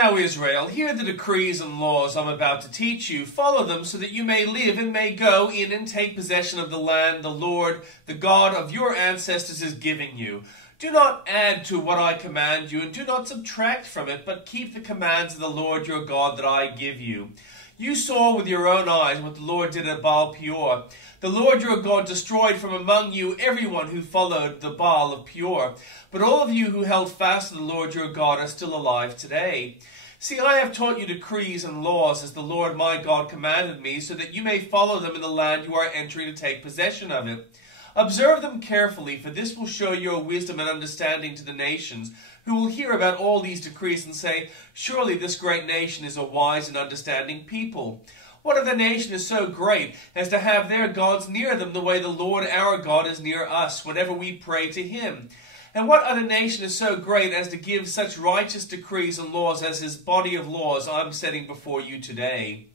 Now Israel, hear the decrees and laws I am about to teach you. Follow them so that you may live and may go in and take possession of the land the Lord, the God of your ancestors, is giving you. Do not add to what I command you, and do not subtract from it, but keep the commands of the Lord your God that I give you. You saw with your own eyes what the Lord did at Baal Peor. The Lord your God destroyed from among you everyone who followed the Baal of Peor. But all of you who held fast to the Lord your God are still alive today. See, I have taught you decrees and laws as the Lord my God commanded me, so that you may follow them in the land you are entering to take possession of it. Observe them carefully, for this will show your wisdom and understanding to the nations, who will hear about all these decrees and say, surely this great nation is a wise and understanding people. What other nation is so great as to have their gods near them the way the Lord our God is near us whenever we pray to him? And what other nation is so great as to give such righteous decrees and laws as his body of laws I am setting before you today?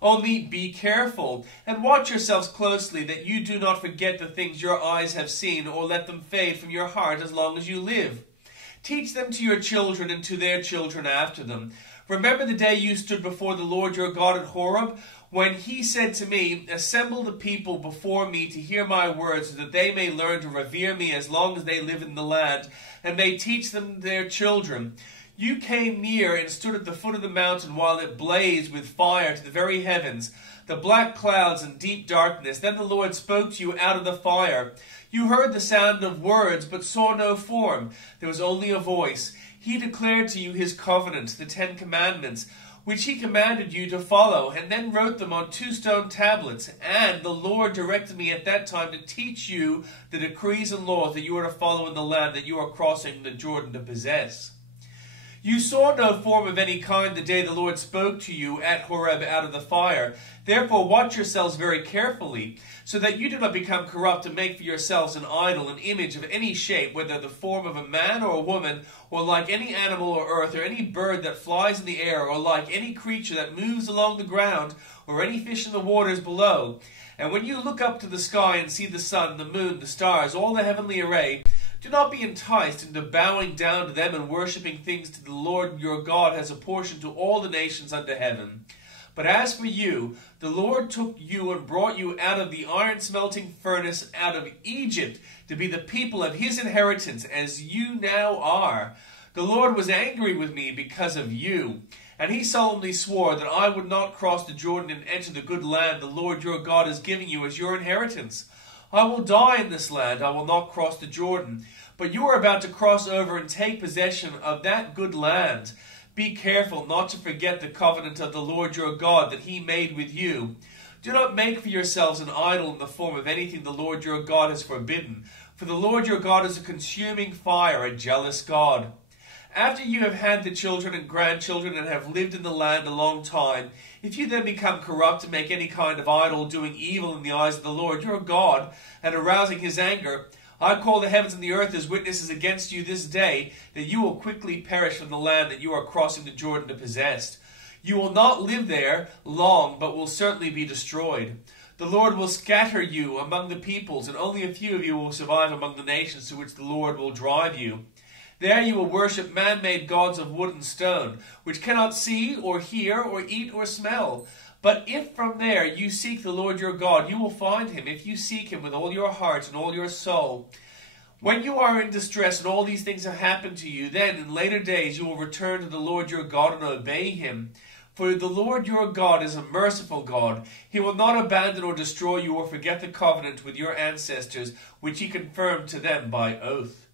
Only be careful, and watch yourselves closely, that you do not forget the things your eyes have seen, or let them fade from your heart as long as you live. Teach them to your children and to their children after them. Remember the day you stood before the Lord your God at Horeb, when he said to me, assemble the people before me to hear my words, so that they may learn to revere me as long as they live in the land, and may teach them their children. You came near and stood at the foot of the mountain while it blazed with fire to the very heavens, the black clouds and deep darkness. Then the Lord spoke to you out of the fire. You heard the sound of words, but saw no form. There was only a voice. He declared to you his covenant, the 10 Commandments, which he commanded you to follow, and then wrote them on 2 stone tablets. And the Lord directed me at that time to teach you the decrees and laws that you are to follow in the land that you are crossing the Jordan to possess. You saw no form of any kind the day the Lord spoke to you at Horeb out of the fire. Therefore watch yourselves very carefully, so that you do not become corrupt and make for yourselves an idol, an image of any shape, whether the form of a man or a woman, or like any animal or earth, or any bird that flies in the air, or like any creature that moves along the ground, or any fish in the waters below. And when you look up to the sky and see the sun, the moon, the stars, all the heavenly array, do not be enticed into bowing down to them and worshipping things that the Lord your God has apportioned to all the nations under heaven. But as for you, the Lord took you and brought you out of the iron-smelting furnace, out of Egypt, to be the people of his inheritance, as you now are. The Lord was angry with me because of you, and he solemnly swore that I would not cross the Jordan and enter the good land the Lord your God is giving you as your inheritance. I will die in this land, I will not cross the Jordan. But you are about to cross over and take possession of that good land. Be careful not to forget the covenant of the Lord your God that he made with you. Do not make for yourselves an idol in the form of anything the Lord your God has forbidden. For the Lord your God is a consuming fire, a jealous God. After you have had the children and grandchildren and have lived in the land a long time, if you then become corrupt and make any kind of idol, doing evil in the eyes of the Lord your God, and arousing his anger, I call the heavens and the earth as witnesses against you this day, that you will quickly perish from the land that you are crossing the Jordan to possess. You will not live there long, but will certainly be destroyed. The Lord will scatter you among the peoples, and only a few of you will survive among the nations to which the Lord will drive you. There you will worship man-made gods of wood and stone, which cannot see or hear or eat or smell. But if from there you seek the Lord your God, you will find him, if you seek him with all your heart and all your soul. When you are in distress and all these things have happened to you, then in later days you will return to the Lord your God and obey him. For the Lord your God is a merciful God. He will not abandon or destroy you or forget the covenant with your ancestors, which he confirmed to them by oath.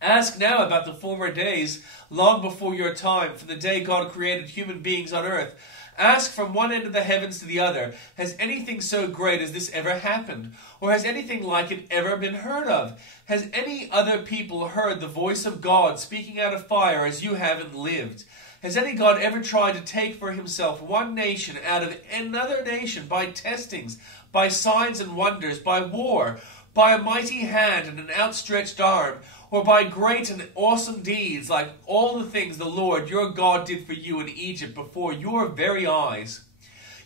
Ask now about the former days, long before your time, from the day God created human beings on earth. Ask from one end of the heavens to the other, has anything so great as this ever happened? Or has anything like it ever been heard of? Has any other people heard the voice of God speaking out of fire as you haven't lived? Has any God ever tried to take for himself one nation out of another nation by testings, by signs and wonders, by war, by a mighty hand and an outstretched arm, or by great and awesome deeds, like all the things the Lord your God did for you in Egypt before your very eyes?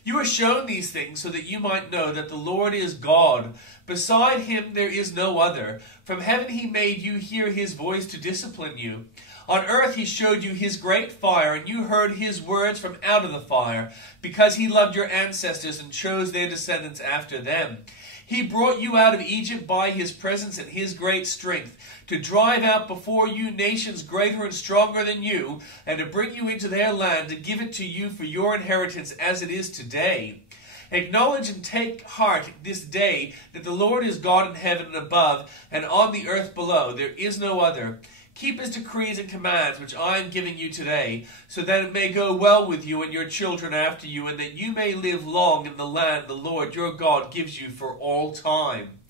You are shown these things so that you might know that the Lord is God. Beside him there is no other. From heaven he made you hear his voice to discipline you. On earth he showed you his great fire, and you heard his words from out of the fire, because he loved your ancestors and chose their descendants after them. He brought you out of Egypt by his presence and his great strength, to drive out before you nations greater and stronger than you, and to bring you into their land, to give it to you for your inheritance as it is today. Acknowledge and take heart this day that the Lord is God in heaven and above, and on the earth below. There is no other. Keep his decrees and commands which I am giving you today, so that it may go well with you and your children after you, and that you may live long in the land the Lord your God gives you for all time.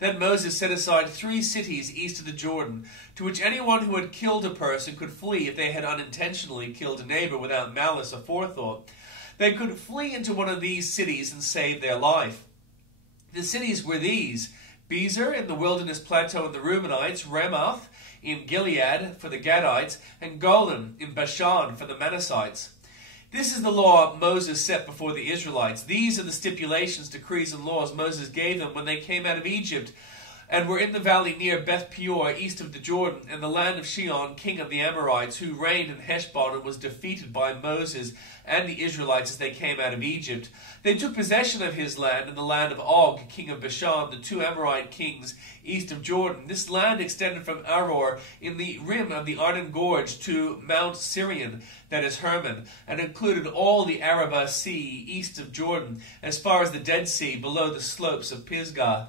Then Moses set aside 3 cities east of the Jordan, to which anyone who had killed a person could flee if they had unintentionally killed a neighbor without malice or forethought. They could flee into one of these cities and save their life. The cities were these: Bezer in the wilderness plateau of the Reubenites, Ramoth in Gilead for the Gadites, and Golan in Bashan for the Manassites. This is the law Moses set before the Israelites. These are the stipulations, decrees, and laws Moses gave them when they came out of Egypt and were in the valley near Beth Peor, east of the Jordan, and the land of Sihon, king of the Amorites, who reigned in Heshbon and was defeated by Moses and the Israelites as they came out of Egypt. They took possession of his land and the land of Og, king of Bashan, the 2 Amorite kings east of Jordan. This land extended from Aror in the rim of the Arnon Gorge to Mount Sirion, that is Hermon, and included all the Arabah Sea east of Jordan, as far as the Dead Sea below the slopes of Pisgah.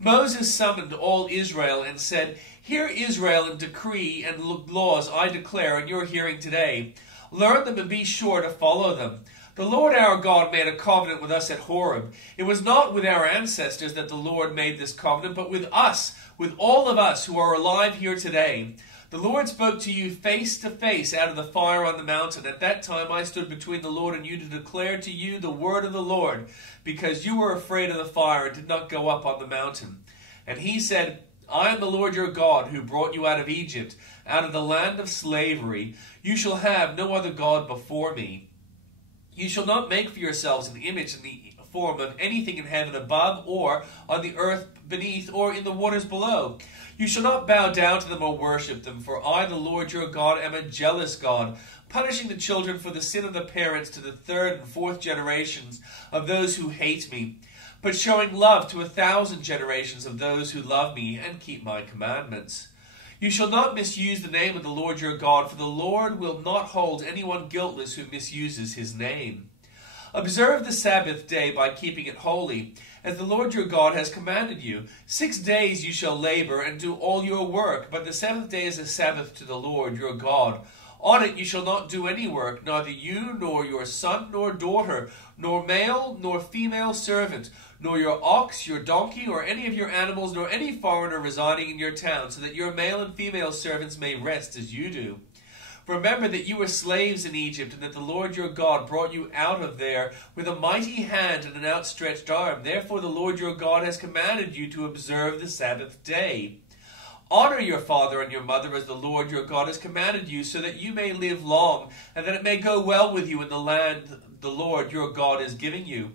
Moses summoned all Israel and said, "Hear Israel and decree and laws I declare in your hearing today. Learn them and be sure to follow them. The Lord our God made a covenant with us at Horeb. It was not with our ancestors that the Lord made this covenant, but with us, with all of us who are alive here today. The Lord spoke to you face to face out of the fire on the mountain. At that time I stood between the Lord and you to declare to you the word of the Lord, because you were afraid of the fire and did not go up on the mountain." And he said, "I am the Lord your God, who brought you out of Egypt, out of the land of slavery. You shall have no other God before me. You shall not make for yourselves an image in the form of anything in heaven above, or on the earth beneath, or in the waters below. You shall not bow down to them or worship them, for I, the Lord your God, am a jealous God, punishing the children for the sin of the parents to the 3rd and 4th generations of those who hate me, but showing love to 1,000 generations of those who love me and keep my commandments. You shall not misuse the name of the Lord your God, for the Lord will not hold anyone guiltless who misuses his name. Observe the Sabbath day by keeping it holy, as the Lord your God has commanded you. 6 days you shall labor and do all your work, but the 7th day is a Sabbath to the Lord your God. On it you shall not do any work, neither you, nor your son, nor daughter, nor male, nor female servant, nor your ox, your donkey, or any of your animals, nor any foreigner residing in your town, so that your male and female servants may rest as you do. Remember that you were slaves in Egypt, and that the Lord your God brought you out of there with a mighty hand and an outstretched arm. Therefore the Lord your God has commanded you to observe the Sabbath day. Honor your father and your mother as the Lord your God has commanded you, so that you may live long, and that it may go well with you in the land the Lord your God is giving you.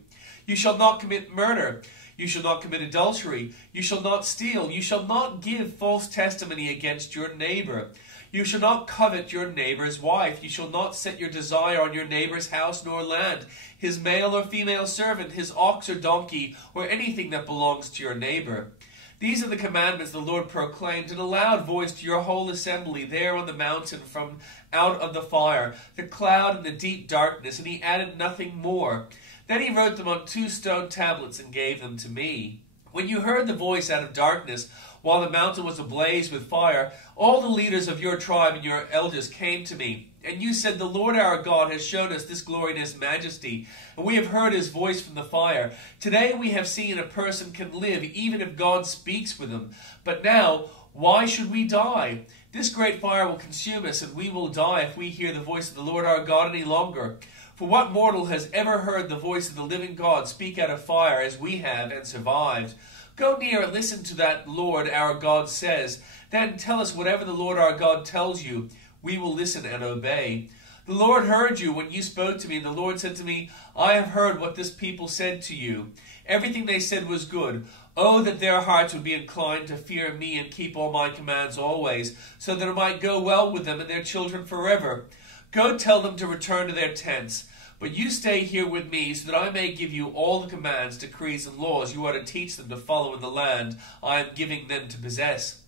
You shall not commit murder. You shall not commit adultery. You shall not steal. You shall not give false testimony against your neighbor. You shall not covet your neighbor's wife. You shall not set your desire on your neighbor's house nor land, his male or female servant, his ox or donkey, or anything that belongs to your neighbor. These are the commandments the Lord proclaimed in a loud voice to your whole assembly there on the mountain from out of the fire, the cloud, and the deep darkness, and he added nothing more. Then he wrote them on 2 stone tablets and gave them to me. When you heard the voice out of darkness, while the mountain was ablaze with fire, all the leaders of your tribe and your elders came to me. And you said, "The Lord our God has shown us this glory and his majesty, and we have heard his voice from the fire. Today we have seen a person can live, even if God speaks with him. But now, why should we die? This great fire will consume us, and we will die if we hear the voice of the Lord our God any longer. For what mortal has ever heard the voice of the living God speak out of fire as we have and survived? Go near and listen to that Lord our God says. Then tell us whatever the Lord our God tells you. We will listen and obey." The Lord heard you when you spoke to me, and the Lord said to me, I have heard what this people said to you. Everything they said was good. Oh, that their hearts would be inclined to fear me and keep all my commands always, so that it might go well with them and their children forever. Go tell them to return to their tents. But you stay here with me, so that I may give you all the commands, decrees, and laws you are to teach them to follow in the land I am giving them to possess.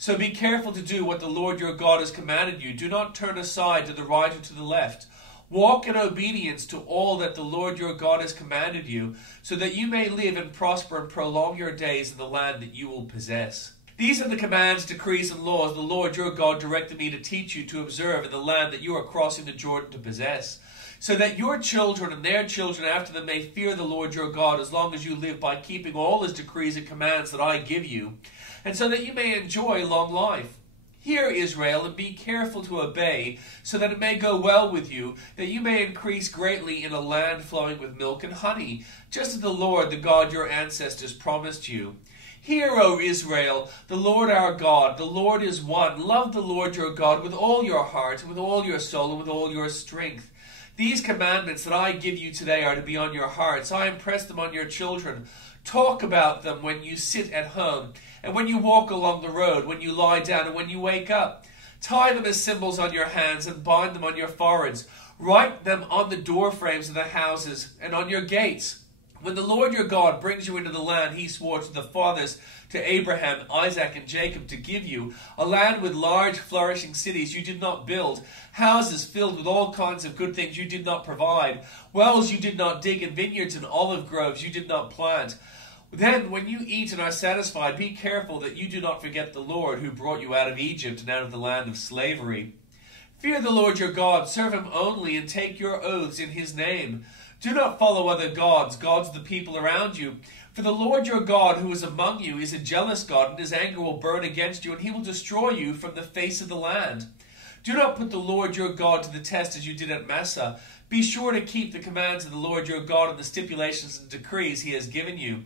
So be careful to do what the Lord your God has commanded you. Do not turn aside to the right or to the left. Walk in obedience to all that the Lord your God has commanded you, so that you may live and prosper and prolong your days in the land that you will possess. These are the commands, decrees, and laws the Lord your God directed me to teach you to observe in the land that you are crossing the Jordan to possess, so that your children and their children after them may fear the Lord your God as long as you live by keeping all his decrees and commands that I give you, and so that you may enjoy long life. Hear, Israel, and be careful to obey, so that it may go well with you, that you may increase greatly in a land flowing with milk and honey, just as the Lord, the God your ancestors, promised you. Hear, O Israel, the Lord our God, the Lord is one. Love the Lord your God with all your heart, with all your soul, and with all your strength. These commandments that I give you today are to be on your hearts. I impress them on your children. Talk about them when you sit at home, and when you walk along the road, when you lie down, and when you wake up. Tie them as symbols on your hands and bind them on your foreheads. Write them on the door frames of the houses and on your gates. When the Lord your God brings you into the land he swore to the fathers, to Abraham, Isaac, and Jacob to give you, a land with large flourishing cities you did not build, houses filled with all kinds of good things you did not provide, wells you did not dig, and vineyards and olive groves you did not plant. Then, when you eat and are satisfied, be careful that you do not forget the Lord who brought you out of Egypt and out of the land of slavery. Fear the Lord your God, serve him only, and take your oaths in his name. Do not follow other gods, gods of the people around you. For the Lord your God who is among you is a jealous God, and his anger will burn against you, and he will destroy you from the face of the land. Do not put the Lord your God to the test as you did at Massah. Be sure to keep the commands of the Lord your God and the stipulations and decrees he has given you.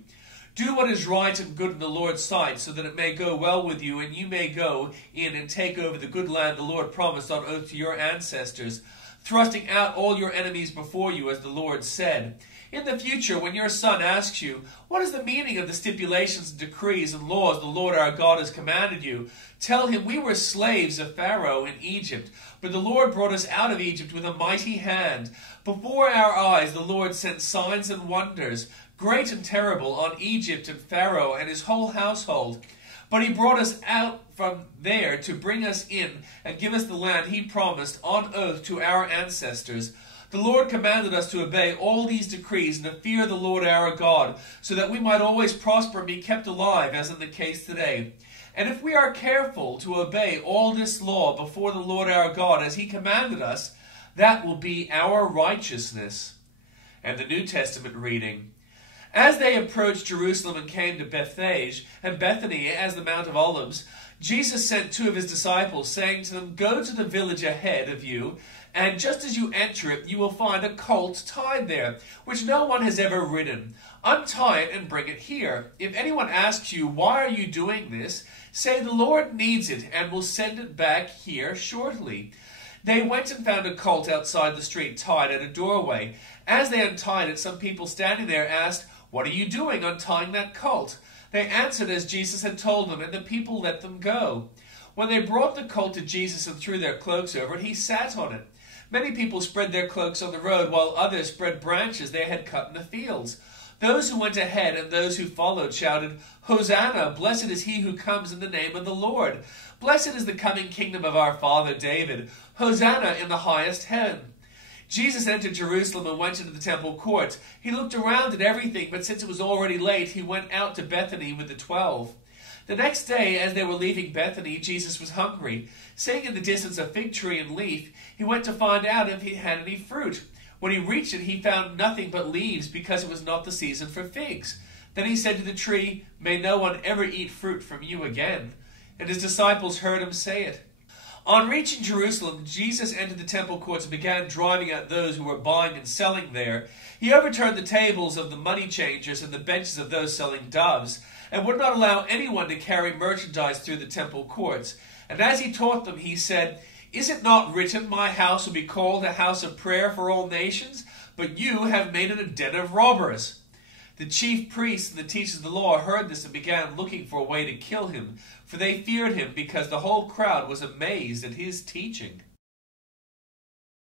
Do what is right and good in the Lord's sight, so that it may go well with you, and you may go in and take over the good land the Lord promised on oath to your ancestors, thrusting out all your enemies before you, as the Lord said. In the future, when your son asks you, what is the meaning of the stipulations and decrees and laws the Lord our God has commanded you? Tell him, we were slaves of Pharaoh in Egypt, but the Lord brought us out of Egypt with a mighty hand. Before our eyes the Lord sent signs and wonders, great and terrible, on Egypt and Pharaoh and his whole household. But he brought us out from there to bring us in and give us the land he promised on oath to our ancestors. The Lord commanded us to obey all these decrees and to fear the Lord our God, so that we might always prosper and be kept alive, as in the case today. And if we are careful to obey all this law before the Lord our God, as he commanded us, that will be our righteousness. And the New Testament reading. As they approached Jerusalem and came to Bethphage and Bethany as the Mount of Olives, Jesus sent 2 of his disciples, saying to them, Go to the village ahead of you, and just as you enter it, you will find a colt tied there, which no one has ever ridden. Untie it and bring it here. If anyone asks you, Why are you doing this? Say, The Lord needs it, and will send it back here shortly. They went and found a colt outside the street, tied at a doorway. As they untied it, some people standing there asked, What are you doing untying that colt? They answered as Jesus had told them, and the people let them go. When they brought the colt to Jesus and threw their cloaks over it, he sat on it. Many people spread their cloaks on the road, while others spread branches they had cut in the fields. Those who went ahead and those who followed shouted, Hosanna! Blessed is he who comes in the name of the Lord. Blessed is the coming kingdom of our father David. Hosanna in the highest heaven. Jesus entered Jerusalem and went into the temple courts. He looked around at everything, but since it was already late, he went out to Bethany with the 12. The next day, as they were leaving Bethany, Jesus was hungry. Seeing in the distance a fig tree and leaf, he went to find out if it had any fruit. When he reached it, he found nothing but leaves, because it was not the season for figs. Then he said to the tree, May no one ever eat fruit from you again. And his disciples heard him say it. On reaching Jerusalem, Jesus entered the temple courts and began driving out those who were buying and selling there. He overturned the tables of the money changers and the benches of those selling doves, and would not allow anyone to carry merchandise through the temple courts. And as he taught them, he said, Is it not written, 'My house will be called a house of prayer for all nations'? But you have made it a den of robbers." The chief priests and the teachers of the law heard this and began looking for a way to kill him, for they feared him because the whole crowd was amazed at his teaching.